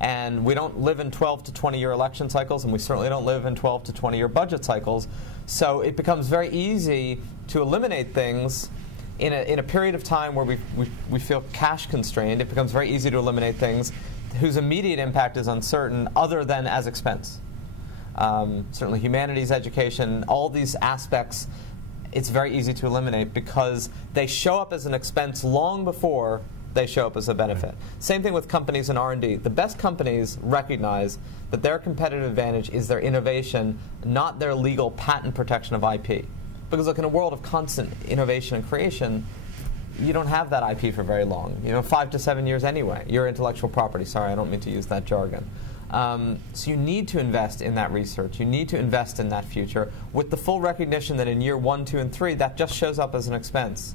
And we don't live in 12 to 20-year election cycles, and we certainly don't live in 12 to 20-year budget cycles. So it becomes very easy to eliminate things in a period of time where we feel cash constrained. It becomes very easy to eliminate things whose immediate impact is uncertain, other than as expense. Certainly humanities education, all these aspects, it's very easy to eliminate because they show up as an expense long before they show up as a benefit. Same thing with companies and R&D. The best companies recognize that their competitive advantage is their innovation, not their legal patent protection of IP. Because look, in a world of constant innovation and creation, you don't have that IP for very long. 5 to 7 years anyway. Your intellectual property. Sorry, I don't mean to use that jargon. So you need to invest in that research. You need to invest in that future with the full recognition that in year 1, 2, and 3, that just shows up as an expense.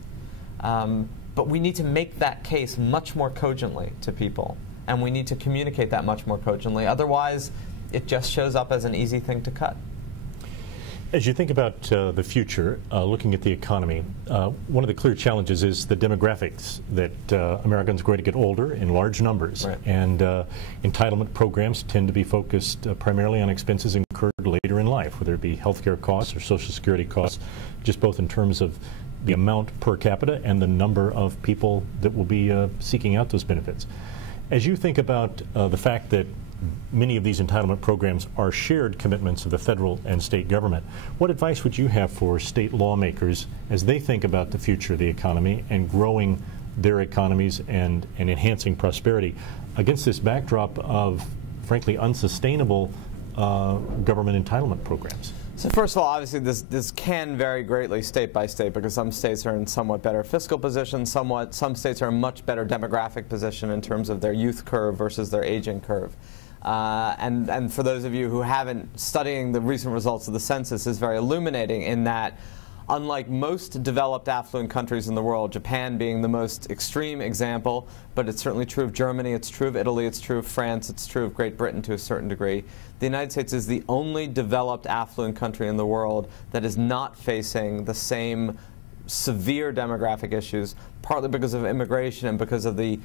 But we need to make that case much more cogently to people, and we need to communicate that much more cogently. Otherwise, it just shows up as an easy thing to cut. As you think about the future, looking at the economy, one of the clear challenges is the demographics, that Americans are going to get older in large numbers. Right. And entitlement programs tend to be focused primarily on expenses incurred later in life, whether it be healthcare costs or Social Security costs, just both in terms of the amount per capita and the number of people that will be seeking out those benefits. As you think about the fact that many of these entitlement programs are shared commitments of the federal and state government, what advice would you have for state lawmakers as they think about the future of the economy and growing their economies and enhancing prosperity against this backdrop of, frankly, unsustainable government entitlement programs? So first of all, obviously this can vary greatly state by state, because some states are in somewhat better fiscal positions, some states are in much better demographic position in terms of their youth curve versus their aging curve. And for those of you who haven't, studying the recent results of the census is very illuminating in that, unlike most developed affluent countries in the world, Japan being the most extreme example, but it's certainly true of Germany, it's true of Italy, it's true of France, it's true of Great Britain to a certain degree, the United States is the only developed affluent country in the world that is not facing the same severe demographic issues, partly because of immigration and because of the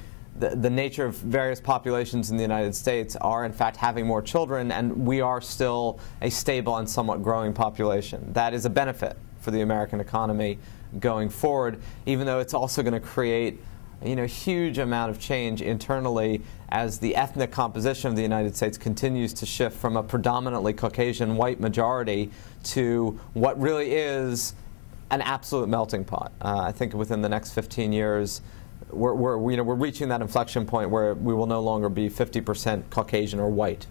nature of various populations in the United States are in fact having more children, and we are still a stable and somewhat growing population. That is a benefit for the American economy going forward, even though it's also going to create huge amount of change internally as the ethnic composition of the United States continues to shift from a predominantly Caucasian white majority to what really is an absolute melting pot. I think within the next 15 years, we're reaching that inflection point where we will no longer be 50% Caucasian or white.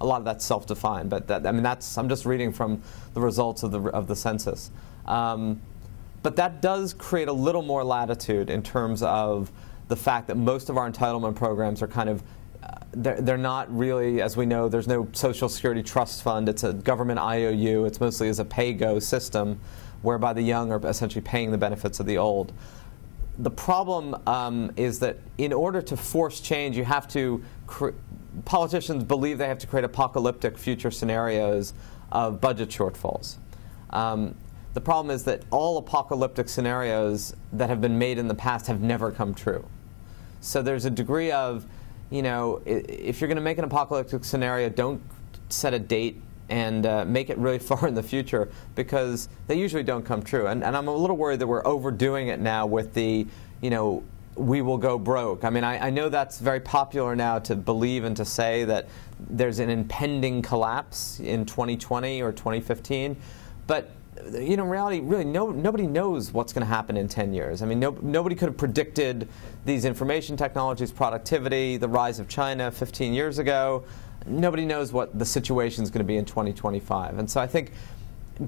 A lot of that's self-defined, but I'm just reading from the results of the census. But that does create a little more latitude in terms of the fact that most of our entitlement programs are kind of they're not really, as we know, there's no Social Security Trust Fund. It's a government IOU. It's mostly as a pay-go system, whereby the young are essentially paying the benefits of the old. The problem is that in order to force change, you have to politicians believe they have to create apocalyptic future scenarios of budget shortfalls. The problem is that all apocalyptic scenarios that have been made in the past have never come true. So there's a degree of, if you're going to make an apocalyptic scenario, don't set a date and make it really far in the future, because they usually don't come true. And I'm a little worried that we're overdoing it now with the, we will go broke. I mean, I know that's very popular now to believe and to say that there's an impending collapse in 2020 or 2015, but in reality, really, nobody knows what's going to happen in 10 years. I mean, nobody could have predicted these information technologies, productivity, the rise of China 15 years ago. Nobody knows what the situation is going to be in 2025. And so I think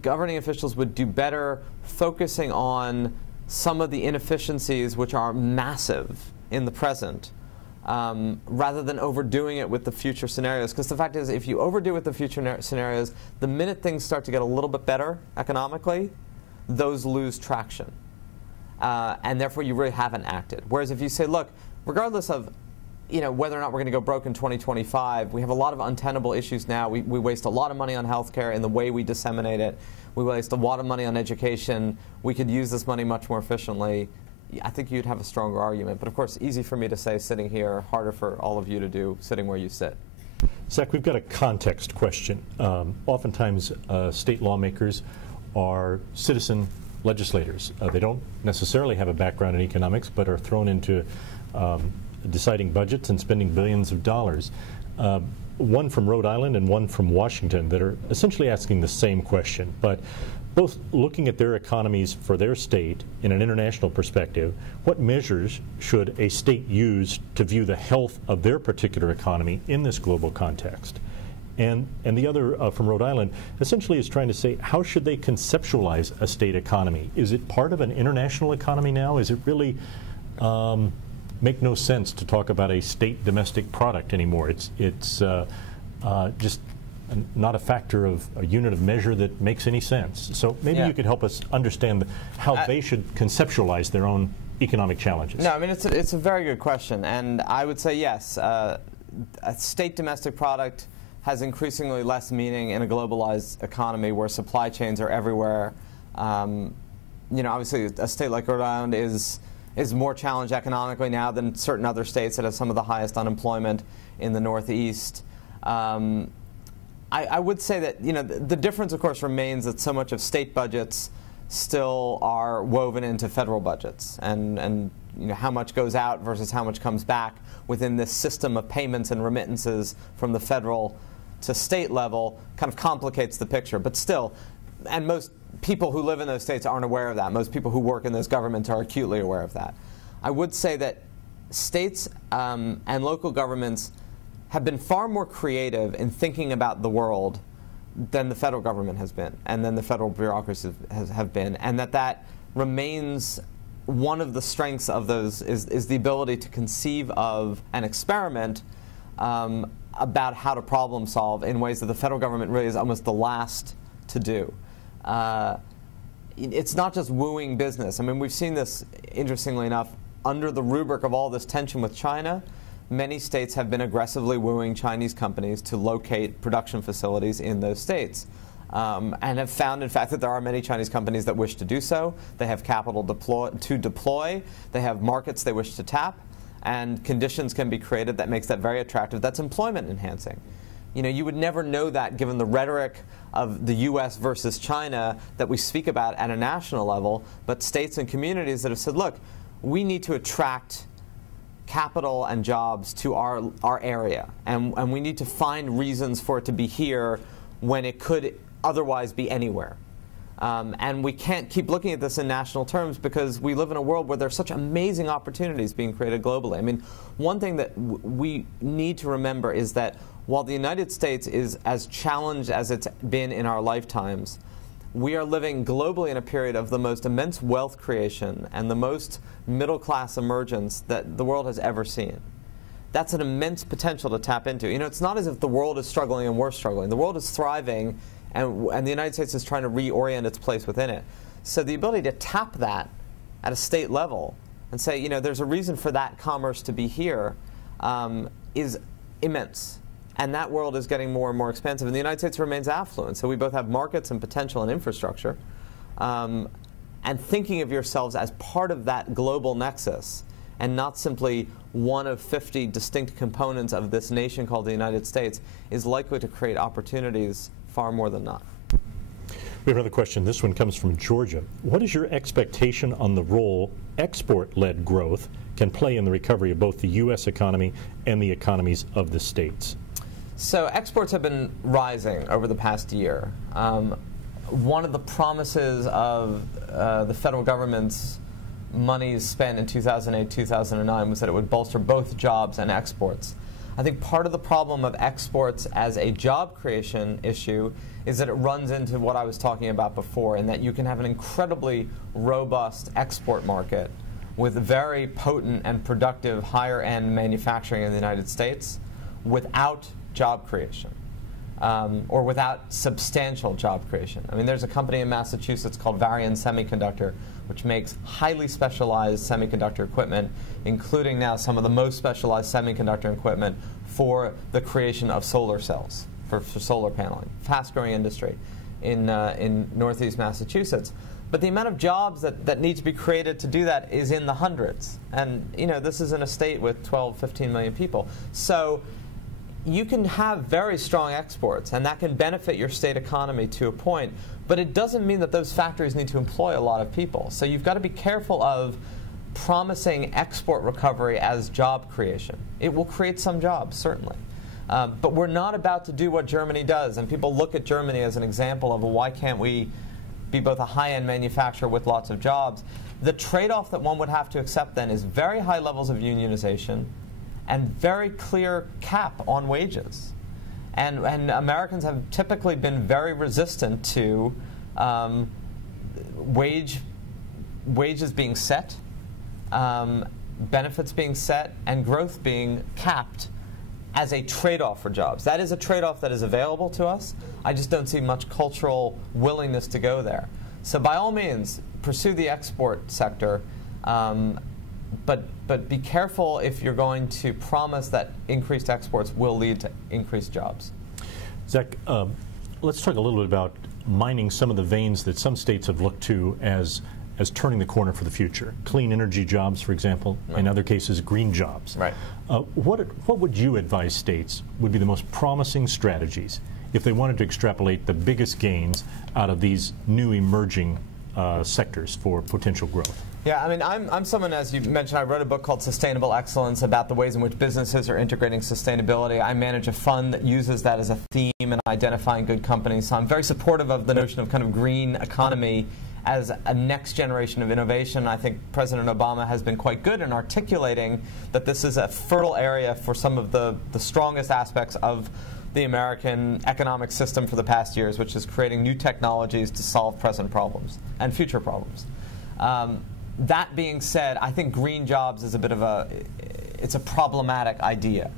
governing officials would do better focusing on some of the inefficiencies which are massive in the present, rather than overdoing it with the future scenarios. Because the fact is, if you overdo with the future scenarios, the minute things start to get a little bit better economically, those lose traction. And therefore, you really haven't acted. Whereas if you say, look, regardless of whether or not we're going to go broke in 2025, we have a lot of untenable issues now. We waste a lot of money on healthcare in the way we disseminate it. We waste a lot of money on education. We could use this money much more efficiently. I think you'd have a stronger argument. But of course, easy for me to say sitting here, harder for all of you to do sitting where you sit. Zach, we've got a context question. Oftentimes, state lawmakers are citizen legislators. They don't necessarily have a background in economics, but are thrown into deciding budgets and spending billions of dollars. One from Rhode Island and one from Washington that are essentially asking the same question, but both looking at their economies for their state in an international perspective. What measures should a state use to view the health of their particular economy in this global context? And the other from Rhode Island essentially is trying to say, how should they conceptualize a state economy? Is it part of an international economy now? Is it really make no sense to talk about a state domestic product anymore? It's just not a factor of a unit of measure that makes any sense. So maybe you could help us understand how they should conceptualize their own economic challenges. No, I mean, it's a very good question. And I would say yes, a state domestic product has increasingly less meaning in a globalized economy where supply chains are everywhere. Obviously, a state like Rhode Island is more challenged economically now than certain other states that have some of the highest unemployment in the Northeast. I would say that the difference, of course, remains that so much of state budgets still are woven into federal budgets, and how much goes out versus how much comes back within this system of payments and remittances from the federal to state level kind of complicates the picture. But still, and most people who live in those states aren't aware of that. Most people who work in those governments are acutely aware of that. I would say that states and local governments have been far more creative in thinking about the world than the federal government has been, and then the federal bureaucracies have been, and that remains one of the strengths of those is the ability to conceive of an experiment about how to problem solve in ways that the federal government really is almost the last to do. It's not just wooing business. I mean, we've seen this, interestingly enough, under the rubric of all this tension with China. Many states have been aggressively wooing Chinese companies to locate production facilities in those states. And have found, in fact, that there are many Chinese companies that wish to do so. They have capital to deploy. They have markets they wish to tap. And conditions can be created that makes that very attractive. That's employment enhancing. You know, you would never know that given the rhetoric of the U.S. versus China that we speak about at a national level, but states and communities that have said, look, we need to attract capital and jobs to our area. And we need to find reasons for it to be here when it could otherwise be anywhere. And we can't keep looking at this in national terms because we live in a world where there's such amazing opportunities being created globally. I mean, one thing that we need to remember is that while the United States is as challenged as it's been in our lifetimes, we are living globally in a period of the most immense wealth creation and the most middle-class emergence that the world has ever seen. That's an immense potential to tap into. You know, it's not as if the world is struggling and we're struggling. The world is thriving, and the United States is trying to reorient its place within it. So the ability to tap that at a state level and say, you know, there's a reason for that commerce to be here is immense. And that world is getting more and more expensive. And the United States remains affluent. So we both have markets and potential and infrastructure. And thinking of yourselves as part of that global nexus and not simply one of 50 distinct components of this nation called the United States is likely to create opportunities far more than not. We have another question. This one comes from Georgia. What is your expectation on the role export-led growth can play in the recovery of both the U.S. economy and the economies of the states? So exports have been rising over the past year. One of the promises of the federal government's monies spent in 2008, 2009 was that it would bolster both jobs and exports. I think part of the problem of exports as a job creation issue is that it runs into what I was talking about before, in that you can have an incredibly robust export market with very potent and productive higher-end manufacturing in the United States without job creation. Or without substantial job creation. I mean, there's a company in Massachusetts called Varian Semiconductor, which makes highly specialized semiconductor equipment, including now some of the most specialized semiconductor equipment for the creation of solar cells, for solar paneling. Fast-growing industry in Northeast Massachusetts. But the amount of jobs that need to be created to do that is in the hundreds. And, you know, this is in a state with 12, 15 million people. So you can have very strong exports, and that can benefit your state economy to a point, but it doesn't mean that those factories need to employ a lot of people. So you've got to be careful of promising export recovery as job creation. It will create some jobs, certainly. But we're not about to do what Germany does, and people look at Germany as an example of, well, why can't we be both a high-end manufacturer with lots of jobs? The trade-off that one would have to accept then is very high levels of unionization and very clear cap on wages. And Americans have typically been very resistant to wages being set, benefits being set, and growth being capped as a trade-off for jobs. That is a trade-off that is available to us. I just don't see much cultural willingness to go there. So by all means, pursue the export sector, but be careful if you're going to promise that increased exports will lead to increased jobs. Zach, let's talk a little bit about mining some of the veins that some states have looked to as turning the corner for the future. Clean energy jobs, for example, right. In other cases, green jobs. Right. What would you advise states would be the most promising strategies if they wanted to extrapolate the biggest gains out of these new emerging sectors for potential growth? Yeah, I mean, I'm someone, as you mentioned, I wrote a book called Sustainable Excellence about the ways in which businesses are integrating sustainability. I manage a fund that uses that as a theme in identifying good companies. So I'm very supportive of the notion of kind of green economy as a next generation of innovation. I think President Obama has been quite good in articulating that this is a fertile area for some of the strongest aspects of the American economic system for the past years, which is creating new technologies to solve present problems and future problems. That being said, I think green jobs is a bit of it's a problematic idea.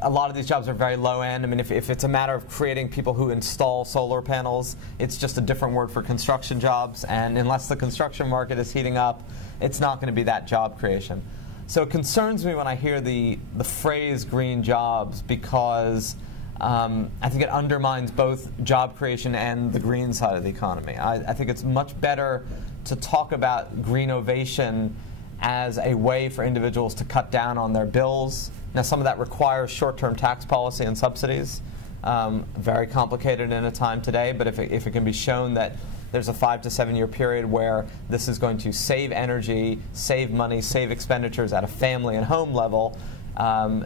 a lot of these jobs are very low end. I mean, if it's a matter of creating people who install solar panels, it's just a different word for construction jobs. And unless the construction market is heating up, it's not going to be that job creation. So it concerns me when I hear the phrase green jobs, because I think it undermines both job creation and the green side of the economy. I think it's much better to talk about greenovation as a way for individuals to cut down on their bills. Now, some of that requires short-term tax policy and subsidies. Very complicated in a time today, but if it can be shown that there's a 5 to 7 year period where this is going to save energy, save money, save expenditures at a family and home level,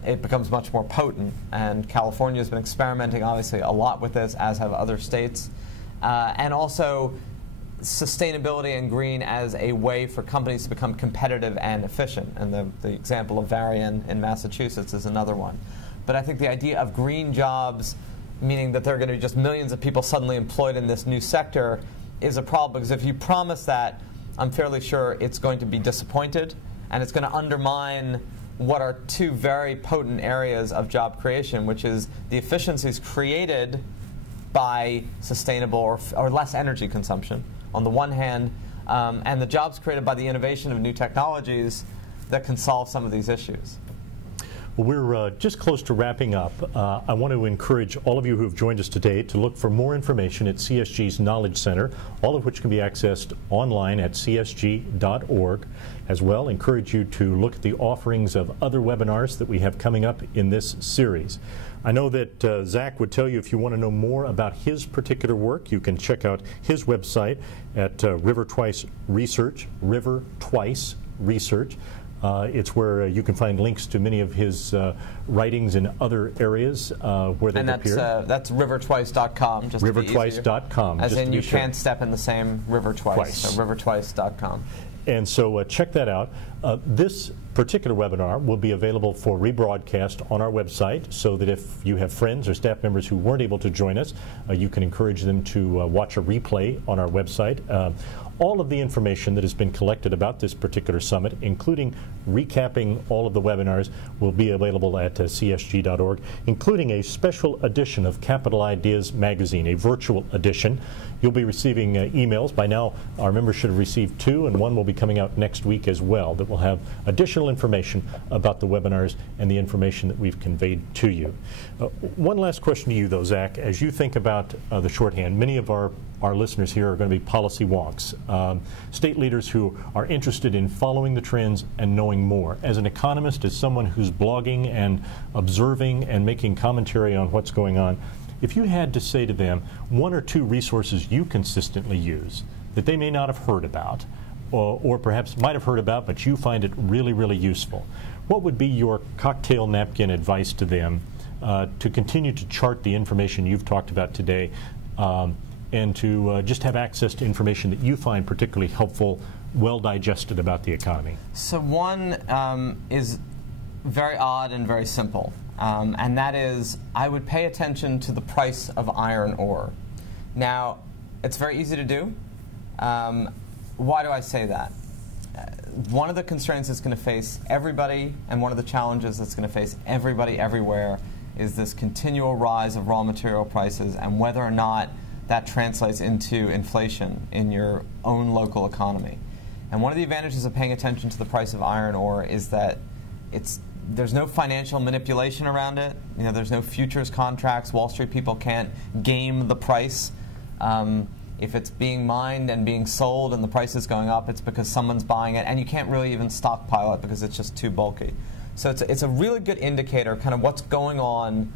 it becomes much more potent. And California has been experimenting, obviously, a lot with this, as have other states. And also, sustainability and green as a way for companies to become competitive and efficient. And the example of Varian in Massachusetts is another one. But I think the idea of green jobs, meaning that there are going to be just millions of people suddenly employed in this new sector, is a problem, because if you promise that, I'm fairly sure it's going to be disappointed, and it's going to undermine what are two very potent areas of job creation, which is the efficiencies created by sustainable or less energy consumption, on the one hand, and the jobs created by the innovation of new technologies that can solve some of these issues. Well, we're just close to wrapping up. I want to encourage all of you who have joined us today to look for more information at CSG's Knowledge Center, all of which can be accessed online at csg.org. As well, encourage you to look at the offerings of other webinars that we have coming up in this series. I know that Zach would tell you, if you want to know more about his particular work, you can check out his website at River Twice Research, River Twice Research. It's where you can find links to many of his writings in other areas where they've appeared. And that's rivertwice.com. Rivertwice.com. As in, you can't step in the same river twice. So rivertwice.com. And so check that out. This particular webinar will be available for rebroadcast on our website, so that if you have friends or staff members who weren't able to join us, you can encourage them to watch a replay on our website. All of the information that has been collected about this particular summit, including recapping all of the webinars, will be available at csg.org, including a special edition of Capital Ideas magazine, a virtual edition. You'll be receiving emails. By now, our members should have received 2, and 1 will be coming out next week as well, that will have additional information about the webinars and the information that we've conveyed to you. One last question to you, though, Zach. As you think about the shorthand, many of our listeners here are going to be policy wonks, state leaders who are interested in following the trends and knowing more. As an economist, as someone who's blogging and observing and making commentary on what's going on, if you had to say to them 1 or 2 resources you consistently use that they may not have heard about, or perhaps might have heard about, but you find it really, really useful, what would be your cocktail napkin advice to them to continue to chart the information you've talked about today, and to just have access to information that you find particularly helpful, well digested about the economy? So one is very odd and very simple, and that is, I would pay attention to the price of iron ore. Now, it's very easy to do. Why do I say that? One of the constraints that's going to face everybody, and one of the challenges that's going to face everybody everywhere, is this continual rise of raw material prices, and whether or not that translates into inflation in your own local economy. And one of the advantages of paying attention to the price of iron ore is that there's no financial manipulation around it. You know, there's no futures contracts. Wall Street people can't game the price. If it's being mined and being sold and the price is going up, it's because someone's buying it, and you can't really even stockpile it because it's just too bulky. So it's a really good indicator kind of what's going on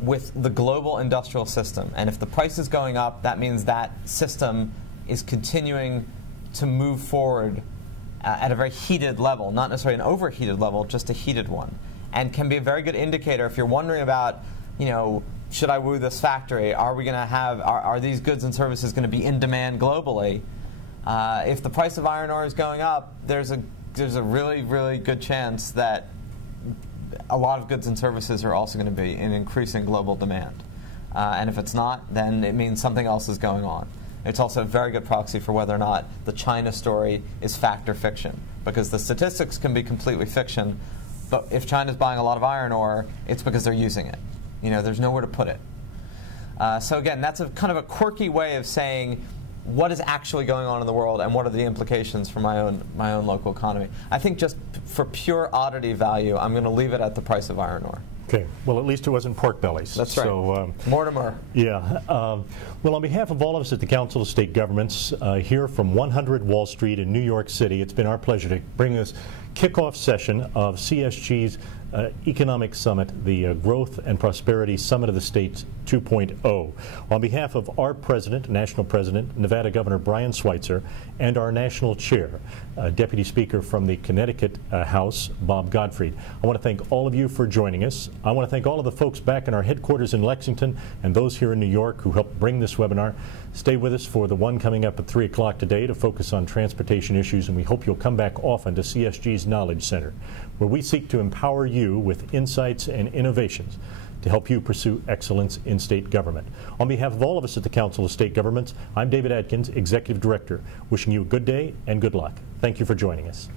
with the global industrial system. And if the price is going up, that means that system is continuing to move forward at a very heated level, not necessarily an overheated level, just a heated one. And can be a very good indicator if you're wondering about, you know, should I woo this factory? Are we going to have, are these goods and services going to be in demand globally? If the price of iron ore is going up, there's a really, really good chance that a lot of goods and services are also going to be in increasing global demand. And if it's not, then it means something else is going on. It's also a very good proxy for whether or not the China story is fact or fiction, because the statistics can be completely fiction, But if China's buying a lot of iron ore, it's because they're using it. You know, there's nowhere to put it. So again, that's a kind of a quirky way of saying what is actually going on in the world and what are the implications for my own local economy. I think just for pure oddity value, I'm going to leave it at the price of iron ore. Okay. Well, at least it wasn't pork bellies. That's right. So, Mortimer. Yeah. Well, on behalf of all of us at the Council of State Governments here from 100 Wall Street in New York City, it's been our pleasure to bring this kickoff session of CSG's Economic Summit, the Growth and Prosperity Summit of the States 2.0. On behalf of our President, National President, Nevada Governor Brian Schweitzer, and our National Chair, Deputy Speaker from the Connecticut House, Bob Gottfried, I want to thank all of you for joining us. I want to thank all of the folks back in our headquarters in Lexington and those here in New York who helped bring this webinar. Stay with us for the one coming up at 3 o'clock today to focus on transportation issues, and we hope you'll come back often to CSG's Knowledge Center, where we seek to empower you with insights and innovations to help you pursue excellence in state government. On behalf of all of us at the Council of State Governments, I'm David Adkins, Executive Director, wishing you a good day and good luck. Thank you for joining us.